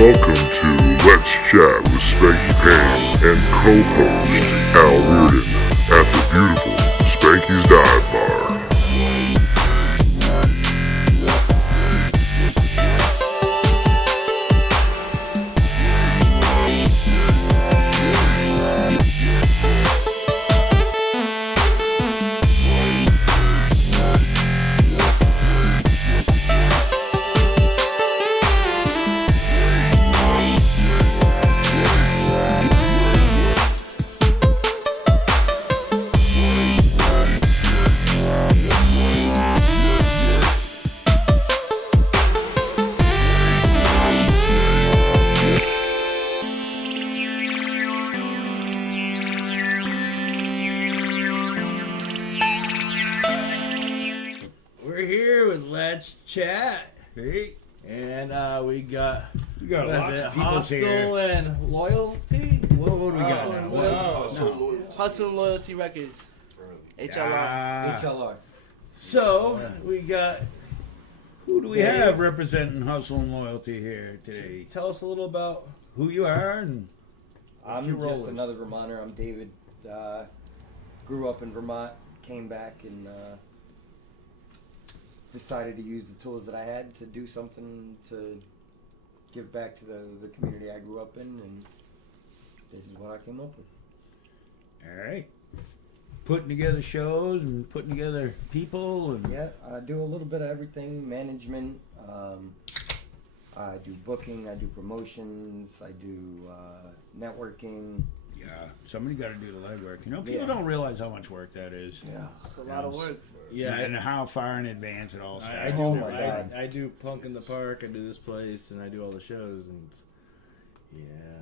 Welcome to Let's Chat with Spanky Payne and co-host Al Reardon at the beautiful Spanky's Dive Bar. Chat. Hey. And we got lots of people Hustle here. and Loyalty. What do we got now? Hustle and Loyalty Records. HLR. HLR. So we got. Who do we have representing Hustle and Loyalty here today? Tell us a little about. Who you are and I'm your just role is. another Vermonter. I'm David. Grew up in Vermont, came back and decided to use the tools that I had to do something to give back to the community I grew up in, and this is what I came up with. All right. Putting together shows and putting together people and Yeah, I do a little bit of everything, management. I do booking, I do promotions, I do networking. yeah, somebody got to do the legwork. You know, people Yeah. don't realize how much work that is. Yeah. It's a lot of work. Yeah, and how far in advance it all starts. Oh my God. I do Punk in the Park. I do this place, and I do all the shows, and it's,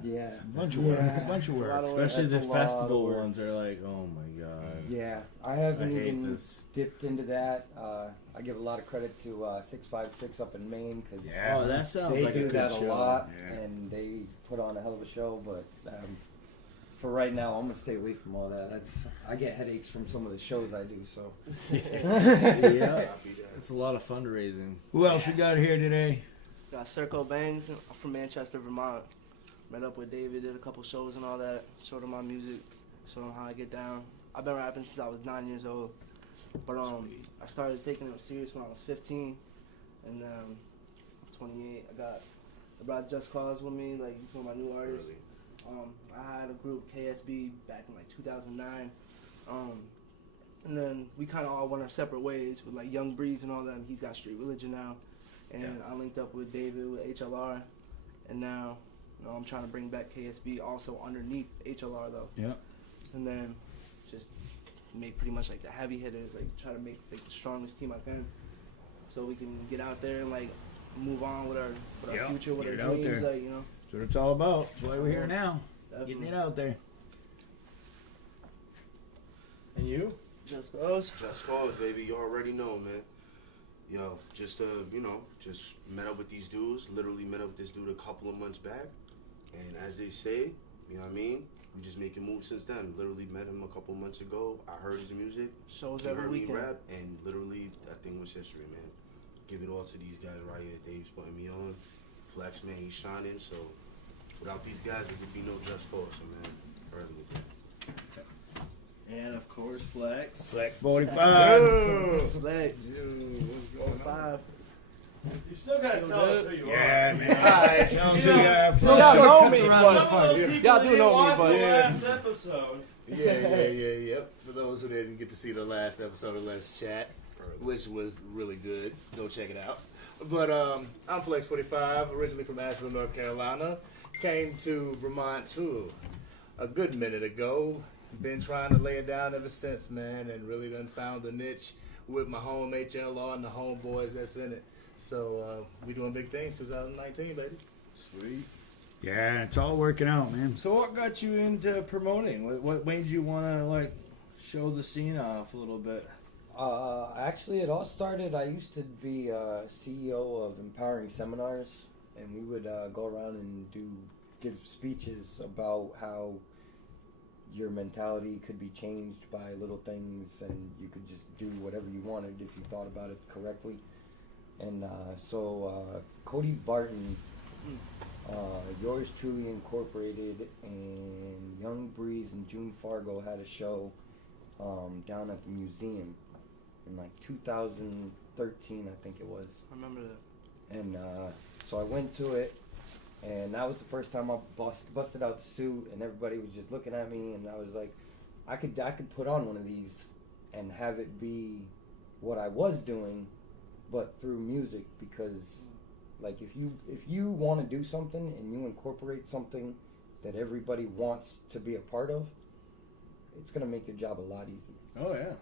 Yeah. A bunch of work. Yeah. A bunch of It's a work. lot of work. especially the That's a lot of festival work. ones are like, oh my god. Yeah, I I haven't hate even this. dipped into that. I give a lot of credit to 656 up in Maine because Yeah. Oh, that sounds they like do a good that show. a lot, Yeah. and they put on a hell of a show. But for right now, I'm gonna stay away from all that. I get headaches from some of the shows I do. So Yeah, it's a lot of fundraising. Who else we got here today? Got Circle Bangs. I'm from Manchester, Vermont. Met up with David, did a couple shows and all that. Showed him my music, showed him how I get down. I've been rapping since I was 9 years old. But I started taking it serious when I was 15. And 28, I brought Just Cause with me. Like, he's one of my new artists. I had a group, KSB, back in like 2009. And then we kind of all went our separate ways with like Young Breeze and all them. He's got Street Religion now. And I linked up with David with HLR. And now, I'm trying to bring back KSB also underneath HLR though. Yeah. And then just make pretty much like the heavy hitters, like try to make like the strongest team I can. So we can get out there and like move on with our future, with our get it out dreams, there. like, That's what it's all about. That's why we're here now. Definitely. Getting it out there. And you? Just Cause. Just Cause, baby. You already know, man. Yo, just met up with these dudes. Literally met up with this dude a couple of months back. And as they say, you know what I mean? We just making moves since then. Literally met him a couple of months ago. I heard his music. Shows He every heard weekend. me rap, and literally that thing was history, man. Give it all to these guys right here. Dave's putting me on. Flex, man, he's shining. So without these guys, there would be no Just Cause. So, man, early with that. And of course, Flex. Black 45. Legs. 5. You still gotta tell us who you Yeah, are. man. Guys. Tell us You who know- you are. Y'all know me, Some but of those people Y'all that do didn't know me, watch but- the last episode. Yep. For those who didn't get to see the last episode of Let's Chat, which was really good, go check it out. But I'm Flex45, originally from Asheville, North Carolina. Came to Vermont a good minute ago. Been trying to lay it down ever since, man, and really done found the niche with my home HLR and the homeboys that's in it. So we doing big things 2019, baby. Sweet. Yeah, it's all working out, man. So what got you into promoting? What made you want to like show the scene off a little bit? actually, it all started. I used to be CEO of Empowering Seminars, and we would go around and give speeches about how your mentality could be changed by little things, and you could just do whatever you wanted if you thought about it correctly. And so Cody Barton Yours Truly Incorporated and Young Breeze and June Fargo had a show down at the museum in like 2013, I think it was. I remember that. And so I went to it, and that was the first time I busted out the suit, and everybody was just looking at me, and I was like, I could put on one of these and have it be what I was doing, but through music, because like if you want to do something and you incorporate something that everybody wants to be a part of, it's gonna make your job a lot easier. Oh yeah.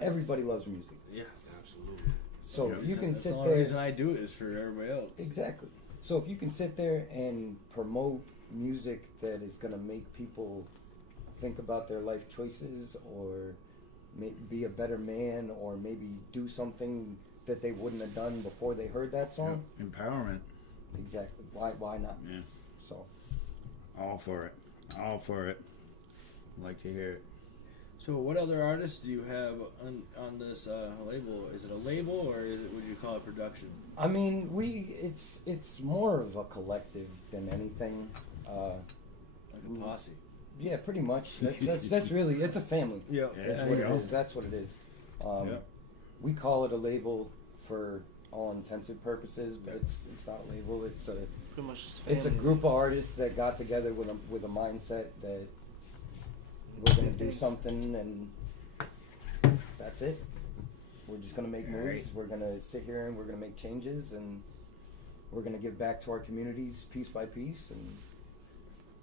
Everybody loves music. Yeah. Absolutely. So if you can That's sit the only there, reason I do it is for everybody else. exactly. So if you can sit there and promote music that is gonna make people think about their life choices, or be a better man, or maybe do something that they wouldn't have done before they heard that song. Empowerment. Exactly. Why not? Yeah. So All for it. All for it. Like to hear it. So what other artists do you have on this label? Is it a label or would you call it production? I mean, it's more of a collective than anything. Like a posse? Yeah, pretty much. That's really, it's a family. Yeah. That's what it is. That's what it is. Yeah. We call it a label for all intents and purposes, but it's not a label. It's Pretty much just a family. group of artists that got together with a mindset that we're gonna do something, and that's it. We're just gonna make moves. Right. We're gonna sit here and we're gonna make changes, and we're gonna give back to our communities piece by piece. And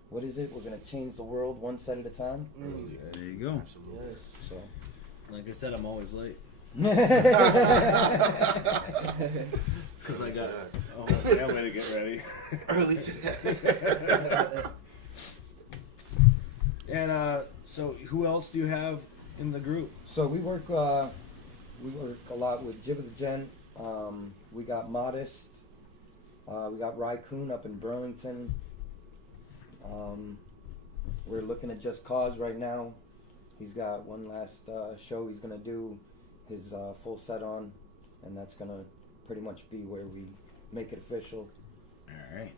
what is it? We're gonna change the world one set at a time. There you go. Absolutely. So. Like I said, I'm always late. Yeah, Because I got that. oh yeah, way to get ready. Early today. And so who else do you have in the group? so we work a lot with Jibba the Gent. We got Modest. We got Raccoon up in Burlington. We're looking at Just Cause right now. He's got one last show he's gonna do his full set on, and that's gonna pretty much be where we make it official. All right.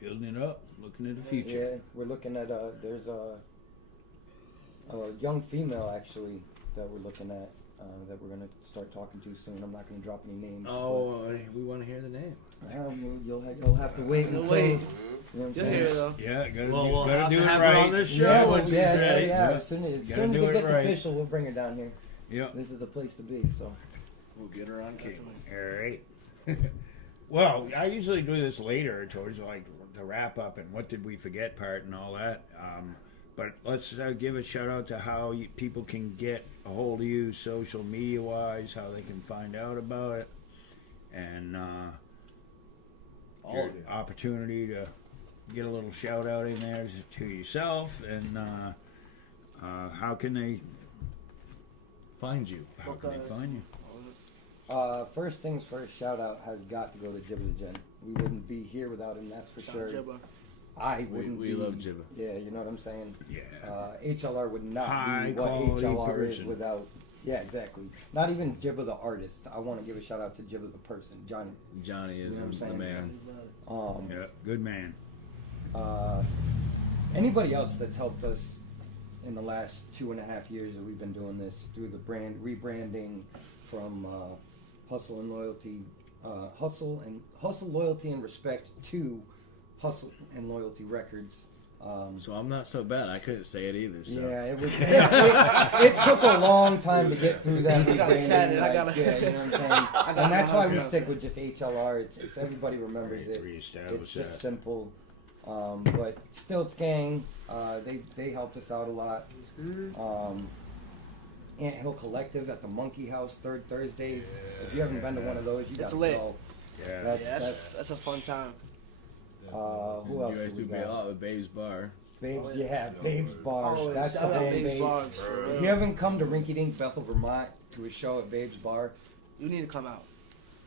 Building it up. Looking at the future. Yeah, we're looking at there's a young female actually that we're looking at that we're gonna start talking to soon. I'm not gonna drop any names. Oh, we want to hear the name. You'll have to wait You'll until. wait. You know what I'm You're saying? here though. Yeah, gotta Well, do, we'll gotta have do to it have right. her on this show Yeah, when she's ready. yeah. Yeah. As soon as Gotta it do it gets right. official, we'll bring her down here. Yep. This is the place to be. So. We'll get her on cable. All right. Well, I usually do this later towards like the wrap up and what did we forget part and all that. But let's give a shout out to how people can get a hold of you social media wise, how they can find out about it, and All your of you. opportunity to get a little shout out in there to yourself, and how can they Find you. find you? First things first, shout out has got to go to Jibba the Gent. We wouldn't be here without him, that's for sure. Jibba. I wouldn't We be. love Jibba. Yeah, you know what I'm saying? Yeah. HLR would not High be what quality HLR is person. without. Yeah, exactly. Not even Jibba the artist. I want to give a shout out to Jibba the person, Johnny. Johnny is You know what I'm the saying? man. Yeah, good man. Anybody else that's helped us in the last 2.5 years that we've been doing this through the brand rebranding from Hustle and Loyalty, Hustle, Loyalty, and Respect to Hustle and Loyalty Records. So I'm not so bad. I couldn't say it either. So. Yeah, it was. It took a long time to get through that You gotta rebranding. tat it, I like, gotta- yeah, you know what I'm saying. gotta And that's why we 100%. stick with just HLR. It's everybody remembers Right, it. reestablish It's just that. simple. But Stilts Gang, they helped us out a lot. Ant Hill Collective at the Monkey House, third Thursdays. If you haven't been to one of those, you It's gotta lit. go. Yeah. That's a fun time. Who else You guys do do we a got? lot with Babe's Bar. Babes, yeah, Babes Bars. Oh, That's the shout out home Babes base. Bars, for If real. you haven't come to Rinky Dink, Bethel, Vermont, to a show at Babes Bar, You need to come out.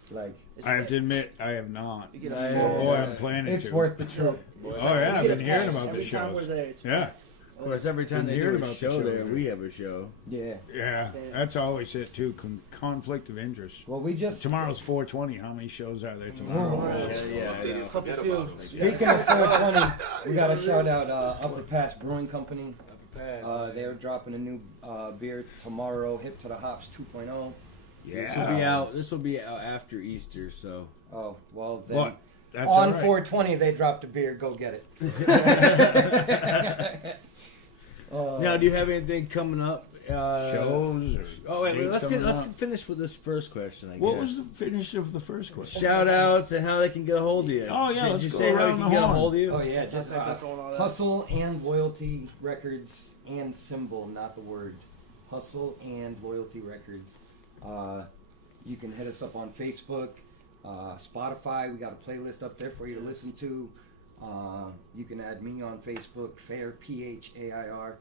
like, It's I have lit. to admit, I have not. You get Yeah, a Oh full- boy, I'm planning it's to. worth the trip. Oh yeah, I've You get been a hearing pass. about Every the time shows. we're there, it's Yeah. packed. Of course, every time they Didn't hear do a about the show show, there, dude. we have a show. Yeah. Yeah, Yeah. that's always it too. Conflict of interest. Well, we just Tomorrow's 420. How many shows are there tomorrow? Oh, Yeah, I know. Couple Forget few. about it. speaking of 420, we got to shout out Upper Pass Brewing Company. Upper Pass. They're dropping a new beer tomorrow, Hip to the Hops 2.0. This will be out. This will be out after Easter, so. Oh, well then. What? That's On all right. 420, they dropped a beer. Go get it. Now, do you have anything coming up? Shows. Or Oh wait, dates let's coming let's up? finish with this first question. I What guess. was the finish of the first question? Shout outs and how they can get a hold of you? Oh, yeah, Did let's you go say how they around can the get a horn. hold of you? Oh yeah, just Contact info and all that. Hustle and Loyalty Records and symbol, not the word. Hustle and Loyalty Records. You can hit us up on Facebook, Spotify. We got a playlist up there for you to listen to. You can add me on Facebook, Fair Phair.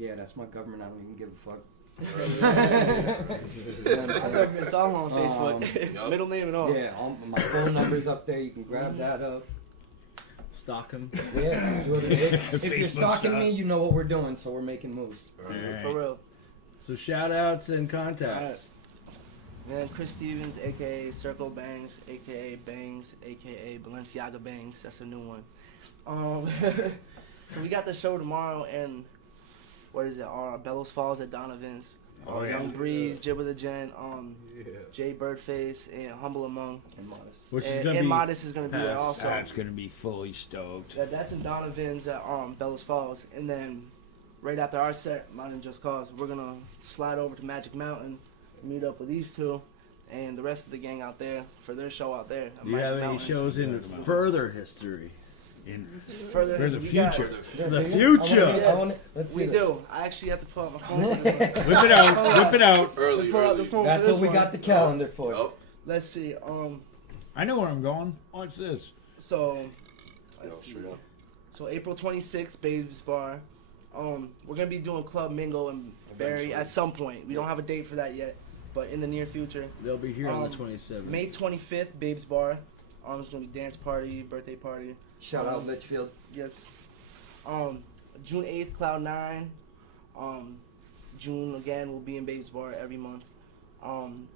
Yeah, that's my government. I don't even give a fuck. It's all on Facebook. Yup. Middle name and all. Yeah, my phone number's up there. You can grab that up. Stalk them. Yeah, that's what it is. If you're Facebook stalking stuff. me, you know what we're doing, so we're making moves. Alright. For real. So shout outs and contacts. Man, Chris Stevens, aka Circle Bangs, aka Bangs, aka Balenciaga Bangs. That's a new one. So we got the show tomorrow, and what is it? Bellows Falls at Donovan's. Oh, yeah. Young Breeze, Jibba the Gen, Jay Birdface, and Humble Among. And modest. Which is and gonna and be Modest is gonna be there packed. also. That's gonna be fully stoked. That's in Donovan's at Bellows Falls, and then right after our set, Mine and Just Cause, we're gonna slide over to Magic Mountain, meet up with these two, and the rest of the gang out there for their show out there. at Do you have Magic any Mountain. shows in further history? In Further for the we got- future. The future. I wanna- let's see We this. do. I actually have to pull out my phone. Whip it out. Whip it out. Early, Pull out the early. phone That's for this what we one. got the calendar for. Yup. Let's see. I know where I'm going. Watch this. So, Yo, let's see. straight up. So April 26th, Babes Bar. We're gonna be doing Club Mingo and Barry Eventually. at some point. We don't have a date for that yet, but in the near future. They'll be here on the Um, 27th. May 25th, Babes Bar. It's gonna be dance party, birthday party. Shout out Litchfield. Yes. June 8th, Cloud 9. June again will be in Babes Bar every month.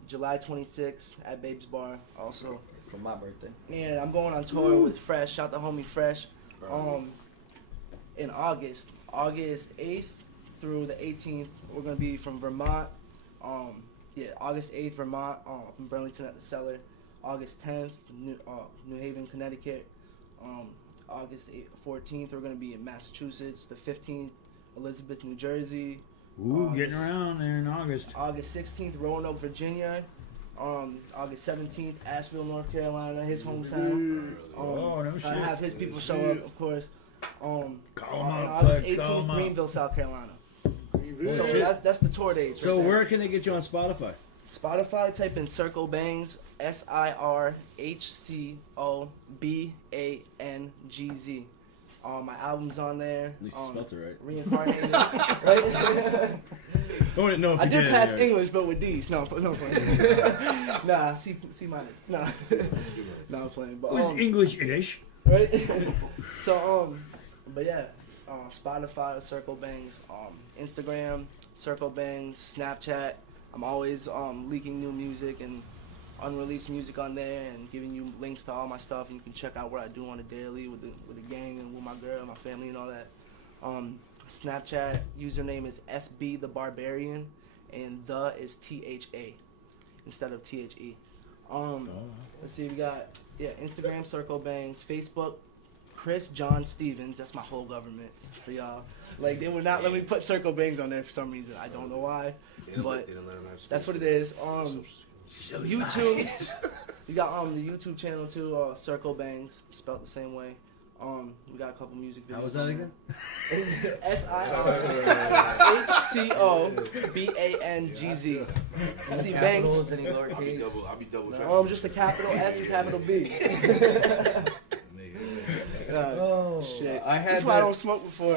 July 26th at Babes Bar also. For my birthday. And I'm going on tour with Fresh. Shout the homie Fresh. In August 8th through the 18th, we're gonna be from Vermont. August 8th, Vermont. In Burlington at the Cellar. August 10th, New Haven, Connecticut. August 14th, we're gonna be in Massachusetts. The 15th, Elizabeth, New Jersey. Ooh, getting August- around there in August. August 16th, Roanoke, Virginia. August 17th, Asheville, North Carolina, his hometown. Oh, no shit. Have his people show up, of course. Call 'em And out, August Flex, call 'em 18th, out. Greenville, South Carolina. Oh, So shit. that's the tour dates. So right there. where can they get you on Spotify? Spotify, type in Circle Bangs, SIRHCOBANGZ. My album's on there. At least you spelled it right. Reincarnated, right? I wouldn't know if I you did pass it. English, but with D's. No, no playing. Nah, C minus. Nah, no, I'm playing. But It was English-ish. right? So but yeah, Spotify, Circle Bangs, Instagram, Circle Bangs, Snapchat. I'm always leaking new music and unreleased music on there and giving you links to all my stuff, and you can check out what I do on a daily with the gang and with my girl, my family, and all that. Snapchat username is SB the Barbarian, and the is THA instead of THE. Let's see, we got Instagram Circle Bangs, Facebook Chris John Stevens. That's my whole government for y'all. Like they would not let me put Circle Bangs on there for some reason. I don't know why, but They didn't let him have space that's what for it is. YouTube. We got the YouTube channel too. Circle Bangs, spelled the same way. We got a couple music videos. How was that again? SIRHCOBANGZ. See, Bangs. Capitals, any I'll be lowercase. double. I'll be double. Just a capital S and capital B. Oh, Shit. I had That's why I that- don't smoke before.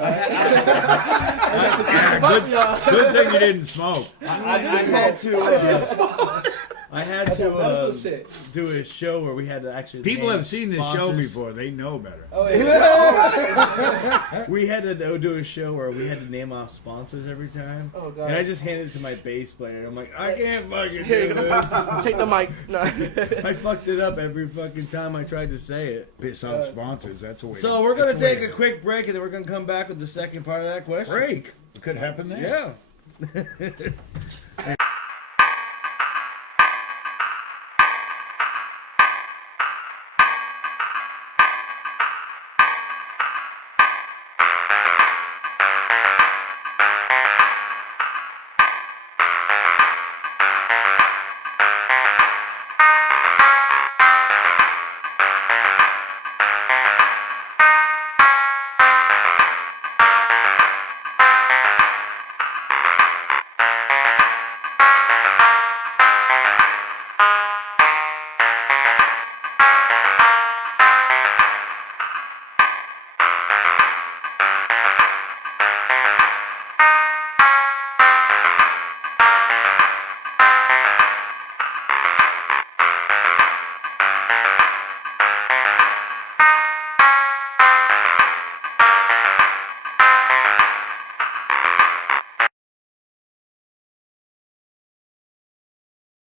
Yeah, good thing you didn't smoke. I had to. I had That's that medical to shit. do a show where we had to actually. People name have seen this show sponsors. before. They know better. Oh, yeah. We had to do a show where we had to name off sponsors every time. Oh, God. And I just handed it to my bass player. And I'm like, I can't fucking Here do you go. this. Take the mic. No. I fucked it up every fucking time I tried to say it. Piss off sponsors. That's a way. So we're gonna take a quick break, and then we're gonna come back with the second part of that question. break. It could happen there. Yeah.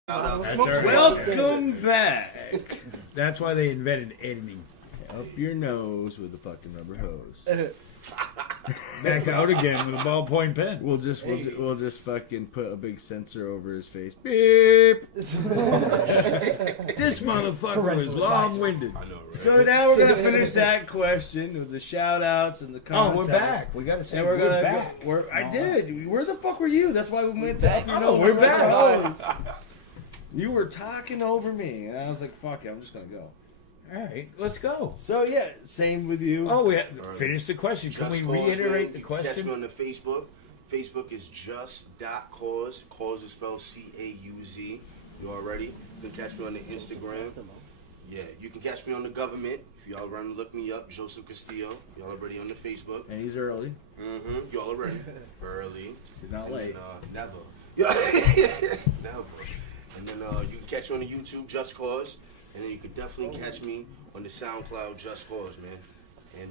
That's all right. Welcome back. That's why they invented editing. Up your nose with a fucking rubber hose. Back out again with a ballpoint pen. We'll just fucking put a big sensor over his face. Beep. This motherfucker is long-winded. I know, right? So now we're gonna finish that question with the shout outs and the Oh, contacts. we're back. We gotta say And we're, gonna back. I did. Where the fuck were you? That's why we went to. Oh, we're back. You were talking over me, and I was like, "Fuck it, I'm just gonna go." All right, let's go. So yeah, same with you. Oh, we finish the question. Can Just we Cause, reiterate man. the You can catch me question? on the Facebook. Facebook is just.cause. Cause is spelled C-A-U-Z. You already. You can catch me on the Instagram. Yeah, you can catch me on the government. If y'all run look me up, Joseph Castillo. Y'all already on the Facebook. And he's early. Mm-hmm. Y'all already. Early. He's not And late. then, never. Yeah. Never. And then you can catch me on the YouTube, Just Cause. And then you could definitely catch me on the SoundCloud, Just Cause, man. And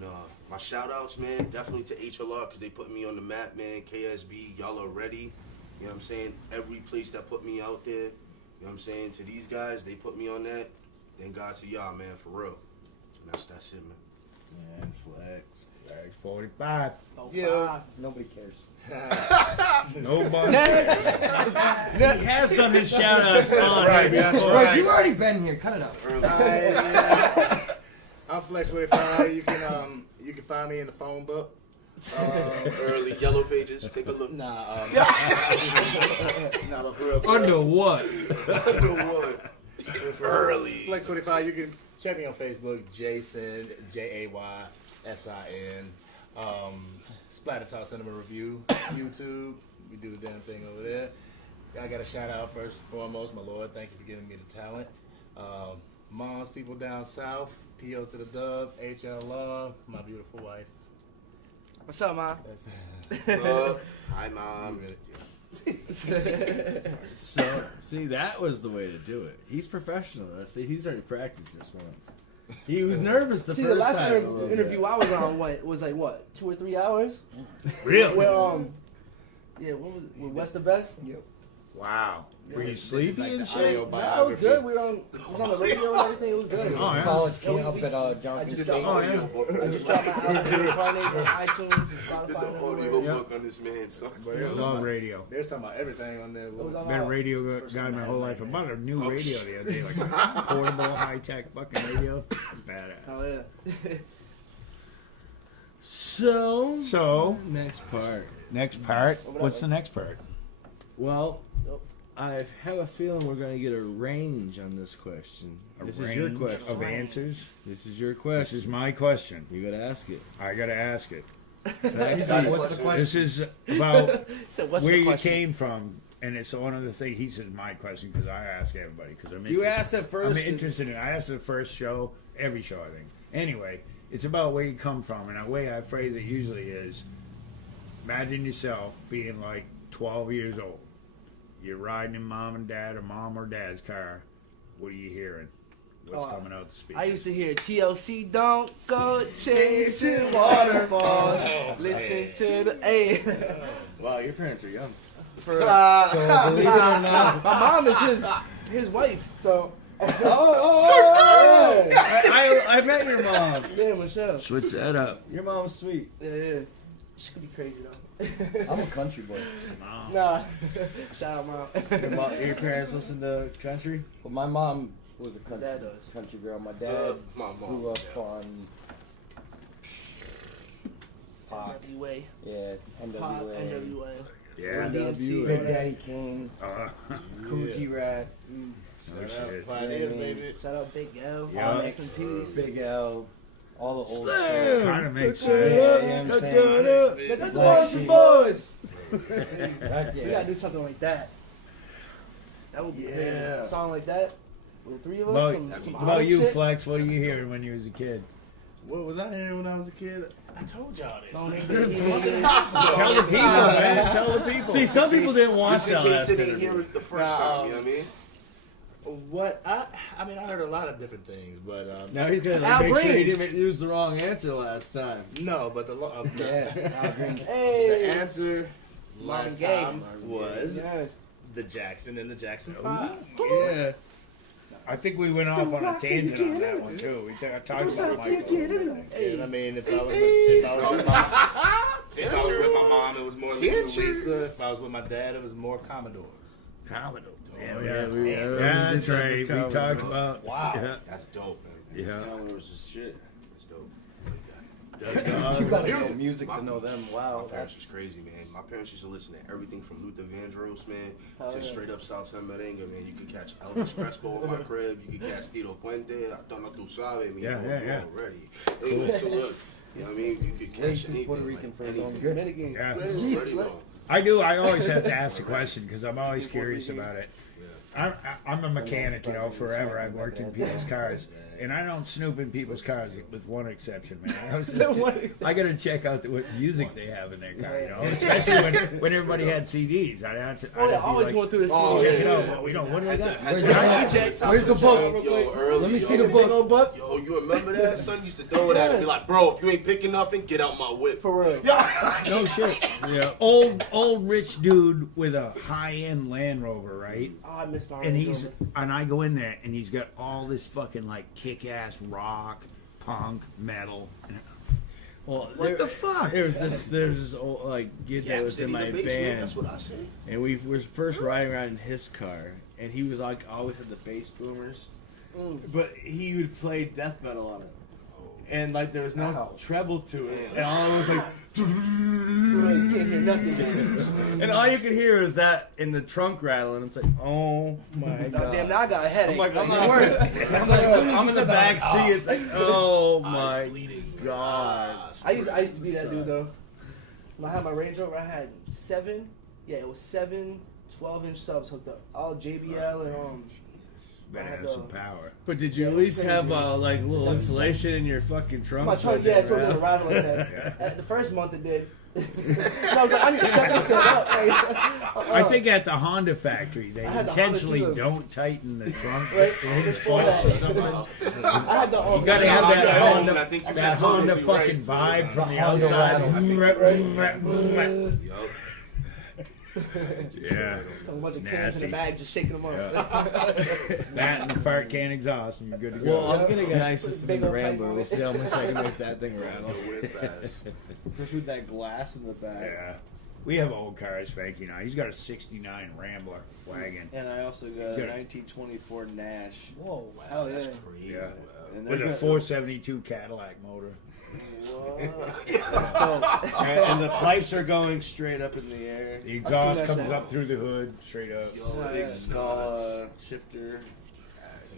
my shout outs, man, definitely to HLR because they put me on the map, man. KSB, y'all are ready. You know what I'm saying? Every place that put me out there, you know what I'm saying? To these guys, they put me on that. Thank God to y'all, man, for real. And that's it, man. Man, flex. Flags 45. Yeah. Nobody cares. Nobody. Next. He has done his shout outs on right, here that's before. Bro, you've already been here. Cut it out. I'm Flex45. You can find me in the phone book. Early Yellow Pages, take a look. Nah, but for real. Under what? Under what? Early. Flex45. You can check me on Facebook, Jason Jaysin. Splatter Talk Cinema Review, YouTube. We do the damn thing over there. I got a shout out first and foremost, my Lord. Thank you for giving me the talent. Mom's people down south, PO to the dub, HLR, my beautiful wife. What's up, Ma? Love. Hi, Mom. So, see, that was the way to do it. He's professional. See, he's already practiced this once. He was nervous the See, first the last time. a little interview bit. I was on was like what, 2 or 3 hours? Really? Well, yeah, what was it? With West the Best? Yep. Wow. Were you sleepy Like and the shit? audio Yeah, it was good. We were on the radio and everything. It was good. Oh, yeah. College camp at I Jonathan just State. Oh, yeah. I just dropped my album on iTunes and Did Spotify the and audio everywhere. book on this man, son. But I love radio. They're talking about everything on there. It was on Been a all- radio First guy time my I whole had life. that. I bought a new Oh, radio shit. the other day, like portable, high-tech fucking radio. Badass. Oh yeah. So, Next part. next part. What's the next part? Well, Yep. I have a feeling we're going to get a range on this question. This is your Range question. of answers. This is your This question. is my question. You got to ask it. I gotta ask it. Next Got week. it. What's the question? This is about So what's where the you question? came from, and it's one of the things. He says my question because I ask everybody because I'm You interested. asked it first. I'm interested in. I asked the first show, every show I think. Anyway, it's about where you come from, and the way I phrase it usually is: imagine yourself being like 12 years old. you're riding in mom and dad or mom or dad's car, what are you hearing? What's coming out the speakers? I used to hear TLC, don't go chasing waterfalls. Listen to the A. Wow, your parents are young. So believe it or not, My mom is his wife, so. I met your mom. Yeah, Michelle. Switch that up. Your mom's sweet. Yeah. She could be crazy though. I'm a country boy. Nah. Shout out, mom. Your parents listen to country? But my mom was a Dad does. country girl. My dad My mom, grew up on pop. NWA. Yeah, Pop, NWA. NWA. Yeah. DMC. Big Daddy Kane, Uh, Coochie Rat, no shit. Pioneers, baby. Shout out Big L. Yeah. Rest in peace. Big L, all the old It kind of makes sense. Yeah, you know what I'm saying? Get the Black boys, sheep. boys. Heck We yeah. gotta do something like that. That would be Yeah. crazy. A song like that. With the three of us. About, some about Alex you, shit. Flex, what are you hearing when you was a kid? What was I hearing when I was a kid? I told y'all this. Don't Tell the people, man. Tell the people. See, some people didn't watch Just in that case last they didn't interview. hear it the first time, you know what I mean? What I mean, I heard a lot of different things, but Now he's gonna Al make sure he Green. didn't use the wrong answer last time. no, but the Yeah, Al Green. Hey. the answer last Gaye. time was Yeah. the Jackson and the Jackson 5. Yeah. I think we went off on a tangent on that one too. We talked about Michael. And I mean, if I was with my mom, it was more Lisa. If I was with my dad, it was more Commodores. Commodore. Yeah, Yeah, we that's right. We talked about. Wow. Yeah. That's dope, man. Yeah. Commodores is shit. That's dope. You gotta know music to know them. My Wow. parents was crazy, man. My parents used to listen to everything from Luther Vandross, man, Hell to yeah. straight up Salsa Merengue, man. You could catch Elvis Crespo in my crib. You could catch Tito Puente. I thought not tu sabe, man. Yeah, yeah. Already. Anyway, so look, you know what I mean? You could catch Haitian, anything. Puerto Rican for his own anything. good. Minute game. Yeah. You already know. I do. I always have to ask the question because I'm always curious about it. I'm a mechanic, you know, forever. I've worked in people's cars, and I don't snoop in people's cars with one exception, man. I got to check out what music they have in their car, you know, especially when everybody had CDs. I'd have to. Oh, yeah, I'd be always like, going through the Oh, scene. check it yeah. out. Well, you know, what do they got? Where's the Where's the book? Yo, early, Let me yo, see the book. Yo, you remember that? Son used to throw it at him and be like, bro, if you ain't picking nothing, get out my whip. For real. No shit. Yeah. Old rich dude with a high-end Land Rover, right? Oh, I missed our And I go in there and he's got all this fucking like kick-ass rock, punk, metal. And Well, what the fuck? There's this old like kid that was in my band, That's what I said. and we were first riding around in his car, and he was like always had the bass boomers, but he would play death metal on it, and like there was no Ow. treble to it, and all it was like, You can't hear nothing. and all you could hear is that in the trunk rattle, and it's like, oh my god. Damn, now I got a headache. I'm like, I'm Like, not word. I'm in the back seat. It's like, oh my god. I used to be that dude though. When I had my Range Rover, I had seven 12-inch subs hooked up. All JBL and Better have some power. But did you at least have like a little insulation in your fucking trunk? my truck, so it yeah, didn't so it didn't rattle? rattle like that. The first month it did. I was like, I need to shut this shit up. Like, I think at the Honda factory they I had the Honda intentionally too. don't tighten the trunk Right? hinge Just for points that. or something. I had the You gotta have that I Honda, think you that absolutely Honda fucking right. vibe from the Honda outside. Yup. Yeah, a bunch of cans in Nasty. the bag, just shaking them up. that and the fart can exhaust, and you're good to go. Well, I'm getting a nice system in Big the old Rambler. pipe on We'll it. see how much I can make that thing rattle. Went fast. Especially with that glass in the back. Yeah, we have old cars, Spanky. Now he's got a '69 Rambler wagon And I also got a Good. 1924 Nash. Whoa, Hell yeah. That's crazy. Yeah. And with they're a good. 472 Cadillac motor. That's dope. And the pipes are going straight up in the air. The exhaust that comes shit. up through the hood, straight up. Big skull shifter.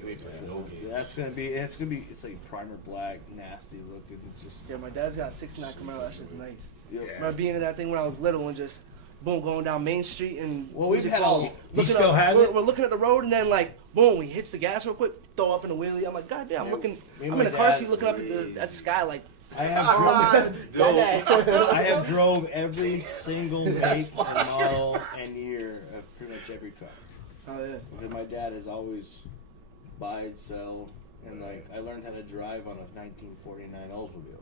You ain't playing no games. Yeah, it's like primer black, nasty looking. It's just Yeah, my dad's got a 69 Camaro. That shit's nice. yeah. Remember being in that thing when I was little and just boom going down Main Street and Well, we've Music had Falls. all- You still have it? We're looking at the road and then like boom, he hits the gas real quick, throw up in the wheelie. I'm like, God damn, I'm looking. and I'm my in the car dad- seat looking up at the sky like. I have That's dope. Dad. I have drove every single make and model and year of pretty much much every car. Oh yeah. Because my dad has always buy, sell, and like I learned how to drive on a 1949 Oldsmobile.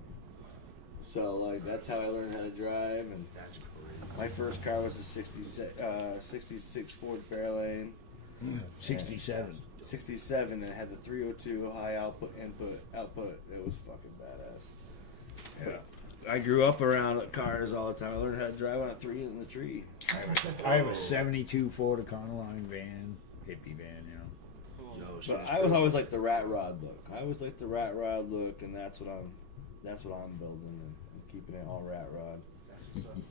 So like that's how I learned how to drive, and That's crazy. my first car was a 66 Ford Fairlane. 67. 67, and it had the 302 high output. It was fucking badass. Yeah. I grew up around cars all the time. I learned how to drive on a 3 in the tree. I have a 72 Ford Econoline van, hippie van, you know. Yo, shit But is I was crazy. always like the rat rod look. I always like the rat rod look, and that's what I'm building and keeping it all rat rod.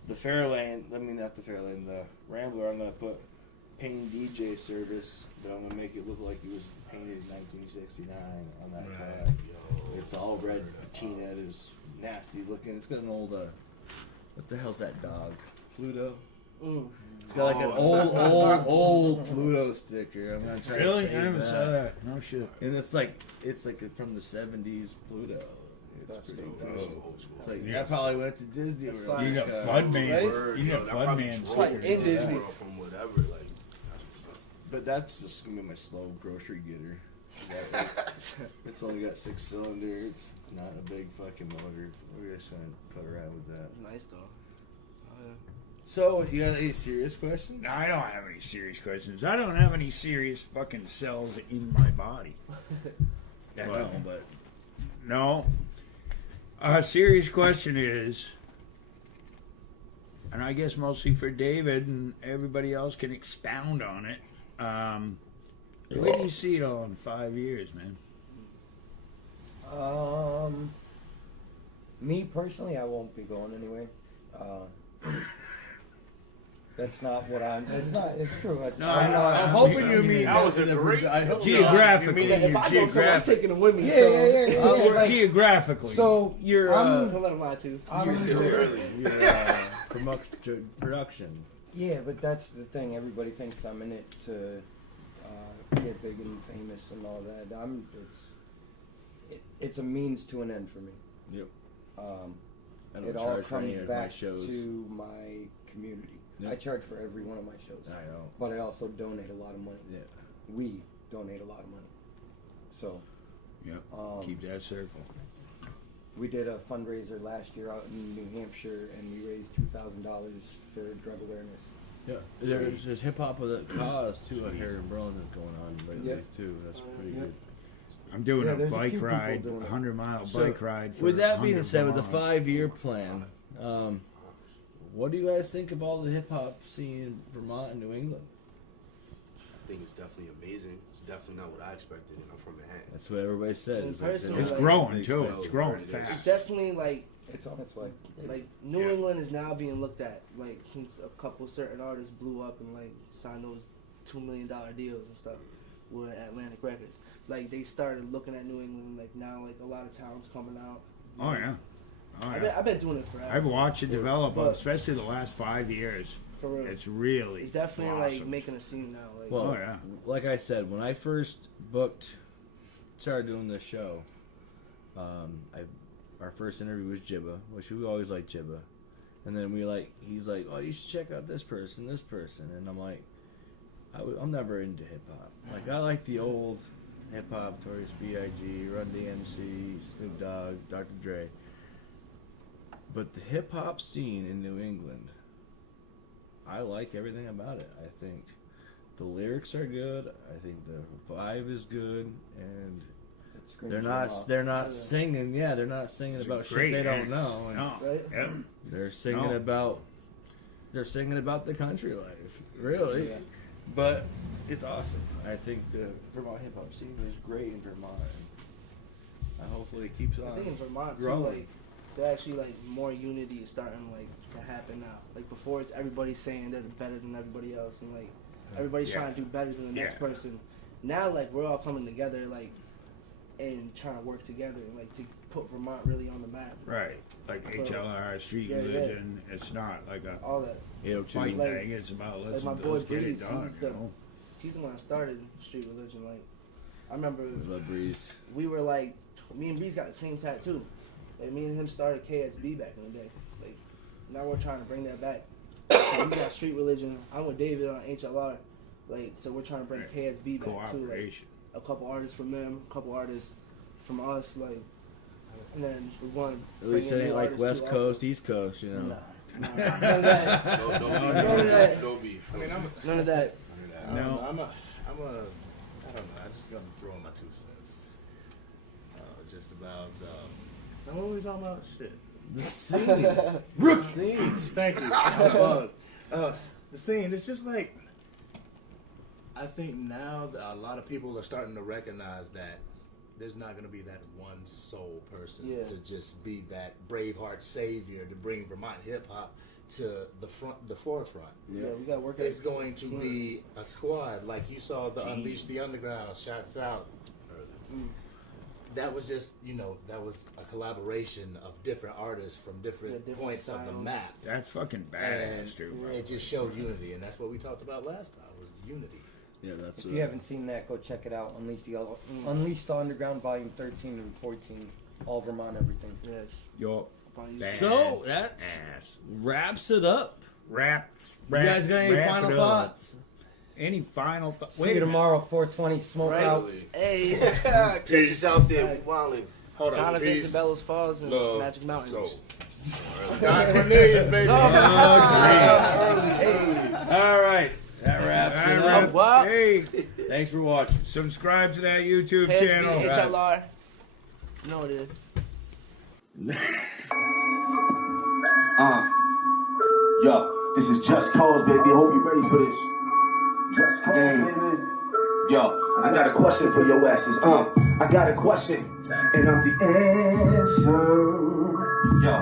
The Fairlane, not the Fairlane, the Rambler. I'm gonna put Payne DJ service, but I'm gonna make it look like it was painted in 1969 on that car. It's all red patina. It is nasty looking. It's got an old what the hell's that dog? Pluto. It's got like an old Pluto sticker. I'm gonna try Really? to I save haven't that. saw that. No shit. And it's like from the 70s Pluto. It's pretty cool. It's like Yeah. I probably went to Disney That's World. fine. You This got guy- Budman. Right? You got Budman Like stickers. in Disney. From whatever, like, that's what's up. But that's just gonna be my slow grocery getter. It's only got 6 cylinders, not a big fucking motor. We're just gonna put around with that. Nice though. Oh yeah. So, you got any serious questions? No, I don't have any serious questions. I don't have any serious fucking cells in my body. I know, but no. A serious question is, and I guess mostly for David and everybody else can expound on it. Where do you see it all in 5 years, man? Me personally, I won't be going anywhere. That's not what I'm. It's not. It's true. No, I'm hoping you mean That was a great- I hope Geographically. you mean If I go somewhere, I'm geographic. taking them with me. Yeah, so yeah. Like, Geographically. so You're I'm- Don't let them lie to you. production. Yeah, but that's the thing. Everybody thinks I'm in it to get big and famous and all that. It's a means to an end for me. Yep. I don't It all charge for any comes of my back shows. to my community. Yep. I charge for every one of my shows, I know. but I also donate a lot of money. Yeah. We donate a lot of money. So Yep. um, Keep that circle. we did a fundraiser last year out in New Hampshire, and we raised $2,000 for drug awareness. Yeah. There's hip hop with a cause too. I hear in Burlington going on lately Yeah. too. That's pretty Yeah. good. I'm doing Yeah, a there's a bike few people ride, doing it. 100-mile So, bike ride. For With that being 100 said, with the Vermont. 5-year plan, what do you guys think of all the hip hop scene in Vermont and New England? I think it's definitely amazing. It's definitely not what I expected, and I'm from Manhattan. That's what everybody said. And It's like- personally, It's like- growing too. It's It's growing It's fast. It's definitely like It's on its way. New Yeah. England is now being looked at like since a couple certain artists blew up and like signed those $2 million deals and stuff with Atlantic Records. Like they started looking at New England like now like a lot of talent's coming out. Oh yeah. Oh yeah. I've been doing it forever. I've watched it develop, But- especially the last 5 years. For real. It's really It's definitely like blossomed. making a scene now. Like Well, Oh, yeah. like I said, when I first started doing this show, our first interview was Jibba, which we always like Jibba, and then he's like, oh, you should check out this person, and I'm like, I'm never into hip hop. Like I like the old hip hop, Notorious B.I.G., Run DMC, Snoop Dogg, Dr. Dre, but the hip hop scene in New England, I like everything about it. I think the lyrics are good. I think the vibe is good, and they're not singing. Yeah, they're not singing It's about great, shit they don't man. know. And No. Right? Yeah. they're singing No. about the country life, really. Yeah. But it's awesome. I think the Vermont hip hop scene is great in Vermont. And hopefully it keeps on. I think in Vermont too, growing. like they're actually like more unity is starting like to happen now. Like before, it's everybody saying they're better than everybody else, and like everybody's Yeah. trying to do better than the next Yeah. person. Now, like we're all coming together, like and trying to work together, like to put Vermont really on the map. Right. Like HLR, street Yeah, yeah. religion. It's not like a All that. fight Like- thing. It's about let's, my boy let's get it Breeze, done. he's You the- know? He's the one that started street religion. Like I remember I love Breeze. we were like, me and Breeze got the same tattoo. Like me and him started KSB back in the day. Like now we're trying to bring that back. So we got street religion. I'm with David on HLR. Like, so we're trying to bring KSB back too. Like, Cooperation. a couple artists from them, a couple artists from us, like, and then we want to At least it ain't like West Coast, East Coast, you know. No. None of that. No beef. No beef. I mean, None of that. No. I don't know. I'm just gonna throw in my 2 cents. Just about. I'm always talking about shit. The scene. The scene. Thank you. The scene. It's just like. I think now that a lot of people are starting to recognize that there's not going to be that one sole person to just be that Braveheart savior to bring Vermont hip hop to the forefront. Yeah, we got to work. It's going to be a squad, like you saw the Unleash the Underground, Shots Out. That was just, that was a collaboration of different artists from different points of the map. That's fucking badass, dude. It just showed unity, and that's what we talked about last time, was unity. Yeah, that's If you haven't seen that, go check it out. Unleash the Underground, Volume 13 and 14. All Vermont, everything. Yes. Yo. So that wraps it up. You guys got any final thoughts? Any final thoughts? See you tomorrow, 420, smoke out. Hey. Catch us out there, wilding. Hold on. Donovan to Bellows Falls and love, Magic Mountain. soul. Don Cornelius, baby. All right. That wraps it up. Wow. Hey, Thanks for watching. subscribe to that YouTube KSB, channel. HLR. You know what it is. Yo, this is Just Cause, baby. I hope you're ready for this. Just Cause, baby. Yo, I got a question for your asses. I got a question, and I'm the answer. Yo,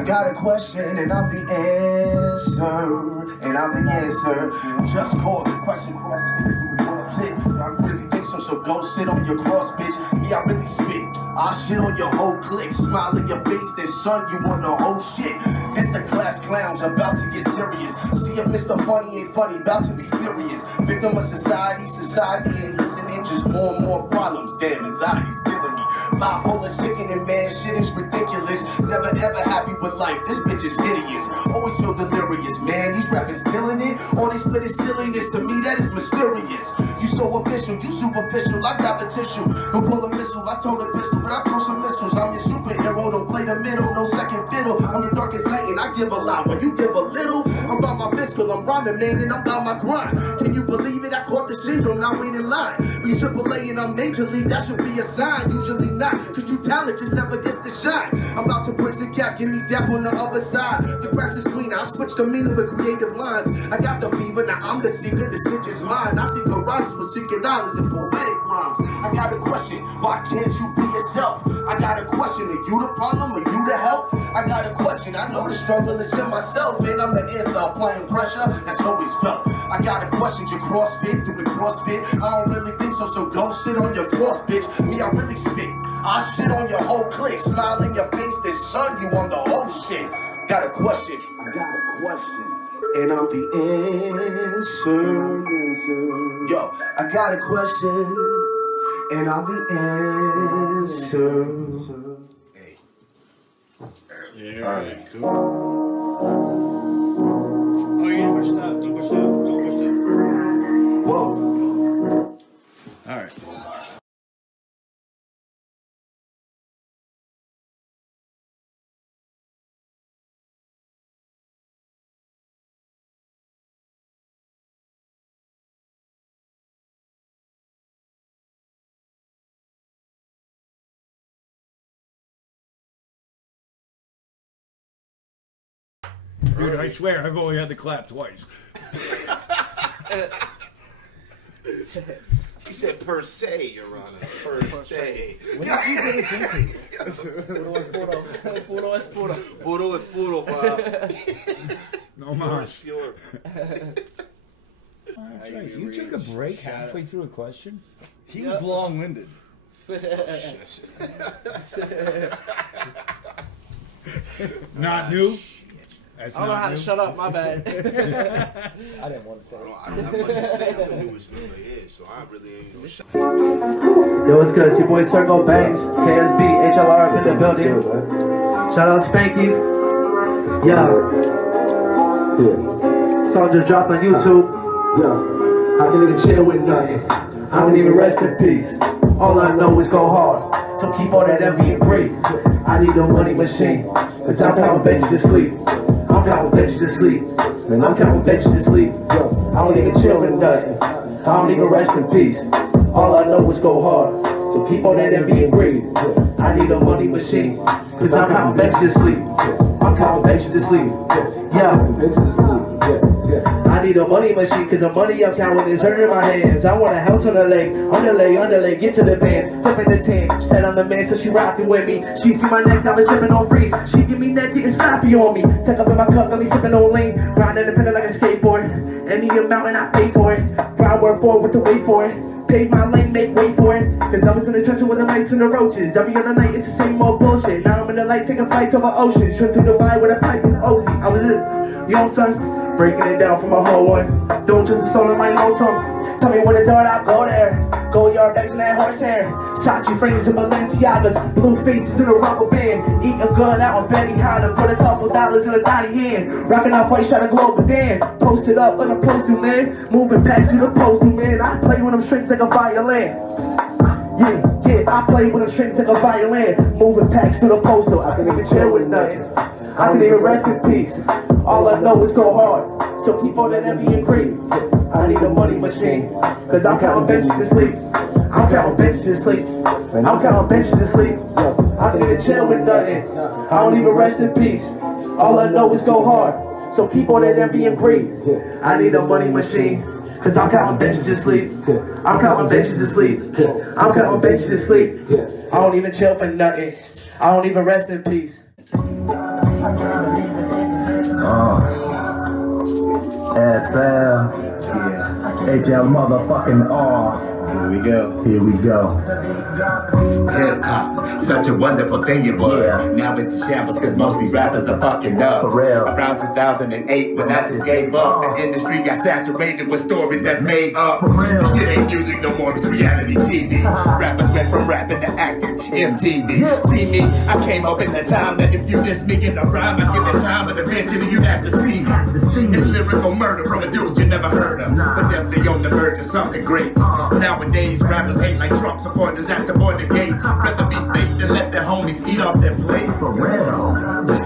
I got a question, and I'm the answer. And I'm the answer. Just cause a question. I really think so, so go sit on your cross, bitch. Me, I really spit. I shit on your whole clique. Smile in your face, then son, you want the whole shit. It's the class clowns about to get serious. See if Mr. Funny ain't funny, about to be furious. Victim of society ain't listening. Just more and more problems. Damn, anxiety's killing me. Bipolar sickening, man, shit is ridiculous. Never ever happy with life, this bitch is hideous. Always feel delirious, man, these rappers killing it. All they spit is silliness, to me that is mysterious. You so official, you superficial, I grab a tissue. Don't pull a missile, I told a pistol, but I throw some missiles. I'm your superhero, don't play the middle, no second fiddle. I'm your darkest night and I give a lot, when you give a little. I'm about my fiscal, I'm rhyming, man, and I'm about my grind. Can you believe it? I caught the syndrome, now wait in line. You AAA and I'm Major League, that should be a sign. Usually not, cause you talent just never gets to shine. I'm about to bridge the gap, give me dap on the other side. The grass is green, I'll switch the meaning with creative lines. I got the fever, now I'm the seeker, the snitch is mine. I see garages with secret dollars and poetic rhymes. I got a question, why can't you be yourself? I got a question, are you the problem or you the help? I got a question, I know the struggle is in myself, and I'm the answer, applying pressure, that's always felt. I got a question, you CrossFit, do the CrossFit? I don't really think so, so go sit on your cross, bitch. Me, I really spit. I shit on your whole clique, smile in your face, then son, you on the whole shit. Got a question, and I'm the answer. Yo, I got a question, and I'm the answer. Hey. Yeah. All right, cool. Oh, you didn't push that. Don't push that. Don't push that. Whoa. All right. Dude, I swear, I've only had to clap twice. He said per se, Your Honor. Per se. When did you get us into? Puro es puro. Puro es puro, pa. No mas. Pure. That's right. You took a break halfway through a question? He was long-winded. Not new? That's I don't know how to shut up, my bad. I didn't want to say it. I don't have much to say. I'm the newest member here, so I really ain't no shit. Yo, what's good? It's your boy Circle Banks, KSB, HLR up in the building. Shout out Spanky's. Yeah. Song just dropped on YouTube. Yo, I can even chill with nothing. I don't even rest in peace. All I know is go hard. So keep all that envy and greed. I need a money machine. Cause I'm counting benches to sleep. I'm counting benches to sleep. I'm counting benches to sleep. Yo, I don't even chill with nothing. I don't even rest in peace. All I know is go hard. So keep all that envy and greed. I need a money machine. Cause I'm counting benches to sleep. I'm counting benches to sleep. I need a money machine, cause the money I'm counting is hurting my hands. I want a house on the lake, underlay, get to the bands, flipping the 10, said I'm the man, so she rocking with me. She see my neck, I was tripping on freeze. She give me neck, getting sloppy on me. Tuck up in my cup, got me sipping on lean. Grind independent like a skateboard. Any amount and I pay for it. Grind work for it with the wait for it. Pay my lane, make way for it. Cause I was in the trenches with the mice and the roaches. Every other night it's the same old bullshit. Now I'm in the light, taking flights over oceans. Trip to Dubai with a pipe and Ozy. I was in, you know son? Breaking it down for my whole one. Don't just a soul in my lonesome. Tell me where to do it, I'll go there. Gold yard bags and that horsehair. Sachi frames and Balenciagas. Blue faces in a rubber band. Eating good out on Benny Hanna. Put a couple dollars in a dotty hand. Rocking off white shot of global Dan. Posted up when I'm supposed to, man. Moving packs to the postal, man. I play with them strings like a violin. Yeah, I play with them strings like a violin. Moving packs to the postal. I can even chill with nothing. I can even rest in peace. All I know is go hard. So keep all that envy and greed. I need a money machine. Cause I'm counting benches to sleep. I'm counting benches to sleep. I'm counting benches to sleep. I can even chill with nothing. I don't even rest in peace. All I know is go hard. So keep all that envy and greed. I need a money machine. Cause I'm counting benches to sleep. I'm counting benches to sleep. I'm counting benches to sleep. I don't even chill for nothing. I don't even rest in peace. FM. Yeah. HL motherfucking R. Here we go. Here we go. Hip hop, such a wonderful thing it was. Yeah. Now it's in shambles cause most these rappers are fucking up. For real. Around 2008 when I just gave up, the industry got saturated with stories that's made up. This shit ain't music no more, it's reality TV. Rappers went from rapping to acting, MTV. See me, I came up in the time that if you diss me in a rhyme, I'd give it time, but eventually you'd have to see me. It's lyrical murder from a dude you never heard of, but definitely on the verge of something great. Nowadays, rappers hate like Trump supporters at the border gate. Rather be fake than let their homies eat off their plate. For real.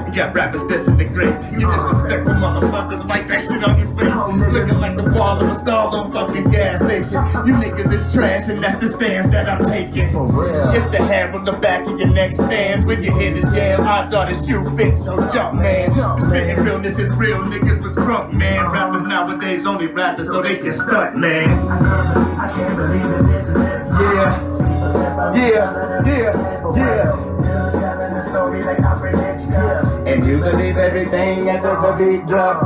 You got rappers dissing the greats. You disrespectful motherfuckers, wipe that shit on your face. Looking like the wall of a stall fucking gas station. You niggas is trash and that's the stance that I'm taking. For real. If the hair on the back of your neck stands when your head is jammed, odds are the shoe fits, so jump man. Spitting realness is real, niggas was crunk man. Rappers nowadays only rappers so they can stunt man. I can't believe that this is it. Yeah. And you believe everything after the beat drop.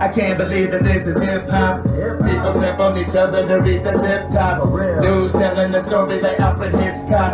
I can't believe that this is hip hop. People step on each other to reach the tip top. Dudes telling the story like Alfred Hitchcock.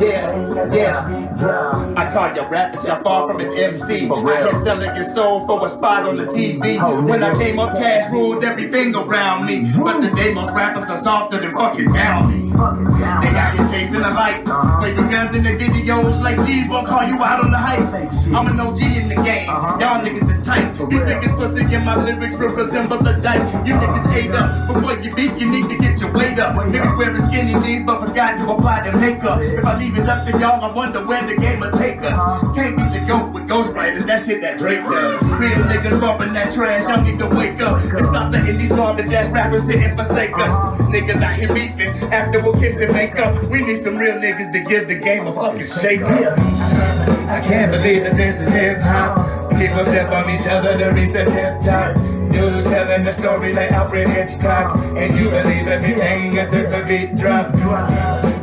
Yeah. I call you rappers, y'all far from an MC. I just selling your soul for a spot on the TV. When I came up, cash ruled everything around me. But today most rappers are softer than fucking down me. They got you chasing the light, waving guns in their videos like G's won't call you out on the hype. I'm an OG in the game, y'all niggas is tight. These niggas pussy in my lyrics will resemble a dyke. You niggas ate up, before you beef you need to get your weight up. Niggas wearing skinny jeans but forgot to apply their makeup. If I leave it up to y'all, I wonder where the game will take us. Can't beat the GOAT with ghostwriters, that shit that Drake does. Real niggas bumping that trash, y'all need to wake up and stop letting these garbage ass rappers sit and forsake us. Niggas out here beefing, after we'll kiss and make up. We need some real niggas to give the game a fucking shake up. I can't believe that this is hip hop. People step on each other to reach the tip top. Dudes telling the story like Alfred Hitchcock. And you believe everything after the beat drop.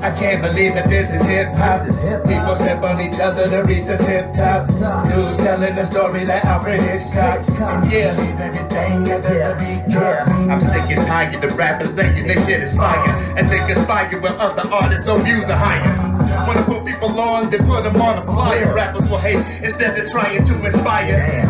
I can't believe that this is hip hop. People step on each other to reach the tip top. Dudes telling the story like Alfred Hitchcock. Yeah. I'm sick and tired of rappers saying this shit is fire and they conspire with other artists so views are higher. Wanna put people on, then put them on a flyer. Rappers will hate instead of trying to inspire.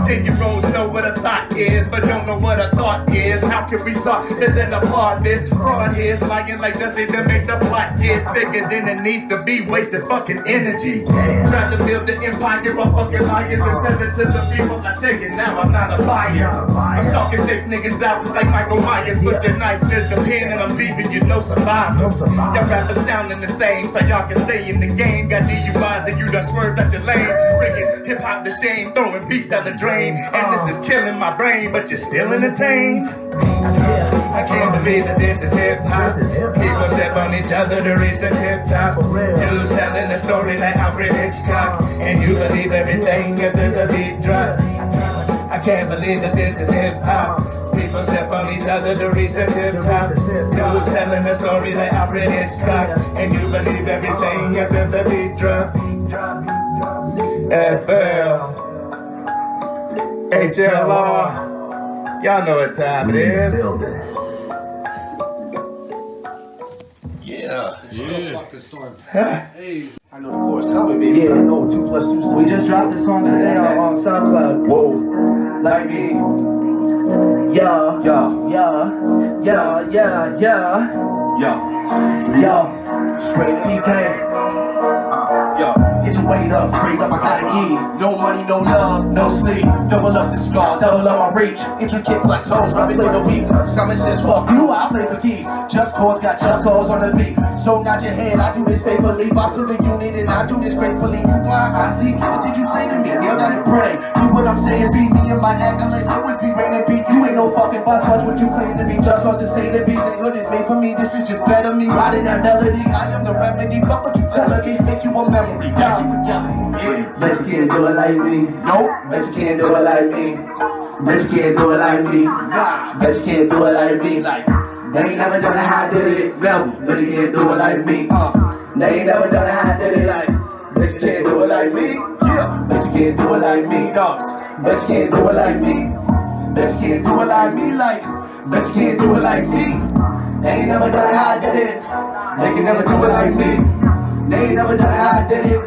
10-year-olds know what a thought is, but don't know what a thought is. How How can we start this and applaud this? Fraud is lying like Jesse to make the plot get bigger than it needs to be. Wasting fucking energy. Trying to build the empire of fucking liars and sell it to the people. I tell you now, I'm not a buyer. I'm stalking fake niggas out like Michael Myers, but your knife is the pen and I'm leaving you no survivors. Y'all rappers sounding the same, so y'all can stay in the game. Got DUIs and you done swerved out your lane. Bringing hip hop to shame, throwing beats down the drain. And this is killing my brain, but you're still entertained. I can't believe that this is hip hop. People step on each other to reach the tip top. You telling a story like Alfred Hitchcock, and you believe everything after the beat drop. I can't believe that this is hip hop. People step on each other to reach the tip top. You telling a story like Alfred Hitchcock, and you believe everything after the beat drop. FL HLR, y'all know what time it is. Yeah. Fuck the storm. Hey, I know the chorus coming, baby. Yeah. I know 2 + 2 is 3. We just dropped the song today on SoundCloud. Whoa. Like me. Yeah, Yeah. yeah, yeah, yeah, yeah, Yeah. yeah. Straight up. PK, Yeah. get your weight up. Straight up, I gotta eat. No money, no love, No sleep. double up the scars, double up my reach. Intricate plateaus, rapping for the weak. Simon says, fuck you, I play for keys. Just cause, got just cause on the beat. So nod your head, I do this faithfully. Bow to the unit and I do this gracefully. You blind, I see. What did you say to me? Kneel down and pray. Hear what I'm saying, see me and my accolades. Always be ready to beat. You ain't no fucking boss, watch what you claim to be. Just cause it say the beats ain't good, it's made for me. This is just better me. Riding that melody, I am the remedy. Fuck what you telling me, make you a memory. Dash you with jealousy. Yeah. Bet you can't do it like me. Nope. Bet you can't do it like me. Bet you can't do it like me. Nah. Bet you can't do it like me. Like, They ain't never done it how I did it. never. Bet you can't do it like me. They ain't never done it how I did it. Like, bet you can't do it like me. Yeah. Bet you can't do it like me. Dogs. Bet you can't do it like me. Bet you can't do it like me. Like, bet you can't do it like me. They ain't never done it how I did it. They can never do it like me. They ain't never done it how I did it.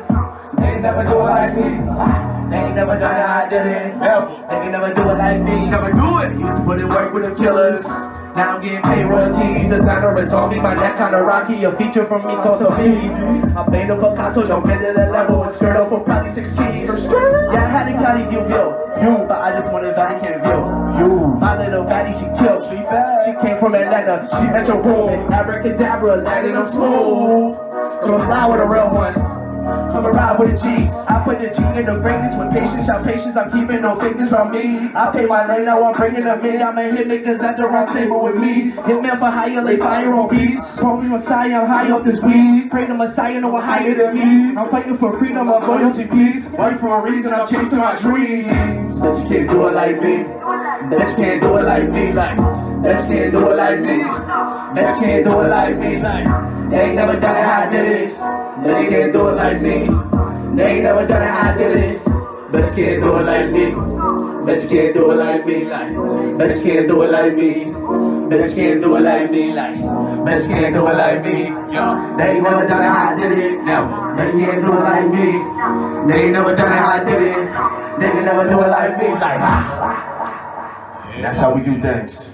They ain't never do it like me. They ain't never done it how I did it. Never. They can never do it like me. Never do it. Used to put in work with them killers. Now I'm getting paid royalties. Designers on me, my neck kinda rocky. A feature from me called Sophie. I paint a Picasso, jump into the level and skirt up for probably 6 keys. Yeah, I had a Cali view, you, but I just wanted Vatican view. You. My little baddie, she killed. She bad. She came from Atlanta, she metro booming. Abracadabra, landing on smooth. Come fly with a real one. Come around with the G's. I put the G in the greatness with patience. I'm patience, I'm keeping no fakeness on me. I pay my lane, now I'm bringing them in. I'ma hit niggas at the round table with me. Hit man for hire, lay fire on beats. Call me Messiah, I'm high off this weed. Pray the Messiah, no one higher than me. I'm fighting for freedom, I'm loyalty, peace. Work for a reason, I'm chasing my dreams. Bet you can't do it like me. Bet you can't do it like me. Like, bet you can't do it like me. Bet you can't do it like me. Like, they ain't never done it how I did it. Bet you can't do it like me. They ain't never done it how I did it. Bet you can't do it like me. Bet you can't do it like me. Like, bet you can't do it like me. Bet you can't do it like me. Like, bet you can't do it like me. Yo, they ain't never done it how I did it. Never. Bet you can't do it like me. They ain't never done it how I did it. They can never do it like me. Like, That's how we do things.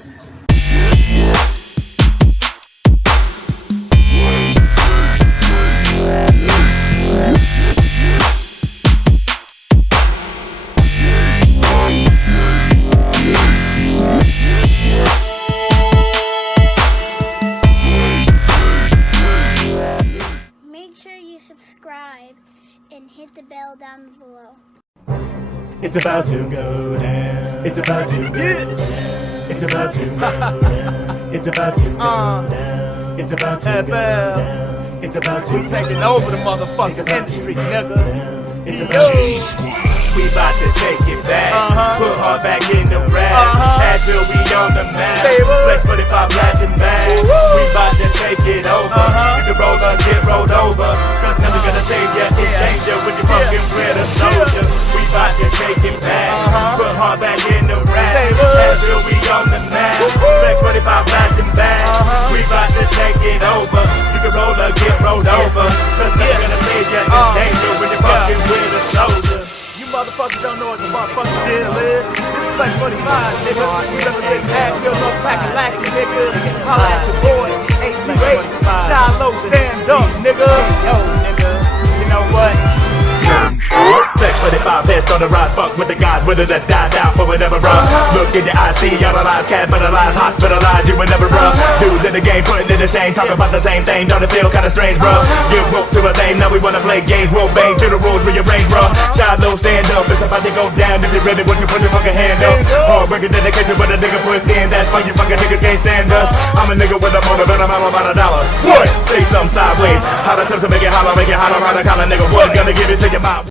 Make sure you subscribe and hit the bell down below. It's about to go down. It's about to go down. It's about to go down. It's about to go down. It's about to go down. It's about to go down. We taking over the motherfucking industry, nigga. It's about to we about to take it back. Put her back in the rap. Asheville, we on the map. Flex 45 flashing back. We about to take it over. You can roll up, get rolled over. Cause nothing gonna save ya. It's danger when you fucking with a soldier. We about to take it back. Put her back in the rap. Asheville, we on the map. Flex 45 flashing back. We about to take it over. You can roll up, get rolled over. Cause nothing gonna save ya. It's danger when you fucking with a soldier. Motherfuckers don't know what the motherfucking deal is. This Flex 45, nigga. We represent Nashville, North Kakalaki, nigga. Holla at your boy, 828. Shiloh, stand up, nigga. Yo, nigga. You know what? Flex 25, best on the rise, fuck with the guys, whether that die down for whatever, bro. Look in your eyes, see, analyze, capitalize, hospitalize, you will never, bro. Dudes in the game, putting in the shame, talking about the same thing, don't it feel kinda strange, bro? Give woke to a lame, now we wanna play games, we'll bang to the rules, rearrange, bro. Shiloh, stand up, it's about to go down, if you're ready, would you put your fucking hand up? Hard working dedication, but a nigga put in, that's why you fucking niggas can't stand us. I'm a nigga with a motive and I'm all about $1. What? Say something sideways, holla to make it holler, ride a collar, nigga, what? Gonna give it to your mouth.